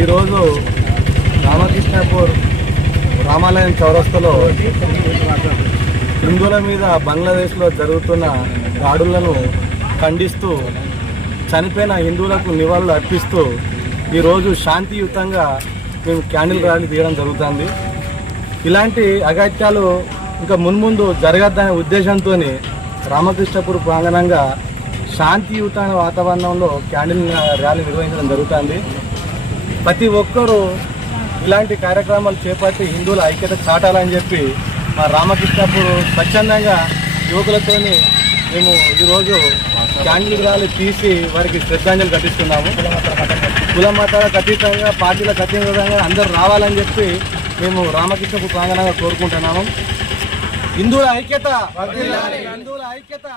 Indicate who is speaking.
Speaker 1: ఈరోజు రామకృష్ణపూర్ రామాలయం చౌరస్తలో హిందువుల మీద బంగ్లాదేశ్లో జరుగుతున్న దాడులను ఖండిస్తూ చనిపోయిన హిందువులకు నివాళులు అర్పిస్తూ ఈరోజు శాంతియుతంగా మేము క్యాండిల్ ర్యాలీ తీయడం జరుగుతుంది. ఇలాంటి అగత్యాలు ఇంకా మున్ముందు జరగద్దనే ఉద్దేశంతో రామకృష్ణపూర్ ప్రాంగణంగా శాంతియుతమైన వాతావరణంలో క్యాండిల్ ర్యాలీ నిర్వహించడం జరుగుతుంది. ప్రతి ఒక్కరూ ఇలాంటి కార్యక్రమాలు చేపట్టి హిందువుల ఐక్యత చాటాలని చెప్పి మా రామకృష్ణపూర్ స్వచ్ఛందంగా యువకులతోని మేము ఈరోజు క్యాండిల్ ర్యాలీ తీసి వారికి శ్రద్ధాంజలి ఘటిస్తున్నాము. కుల మతాలకు అతీతంగా పార్టీలకు అతీతంగా అందరూ రావాలని చెప్పి మేము రామకృష్ణపూర్ ప్రాంగణంగా కోరుకుంటున్నాము. హిందువుల ఐక్యత హిందువుల ఐక్యత.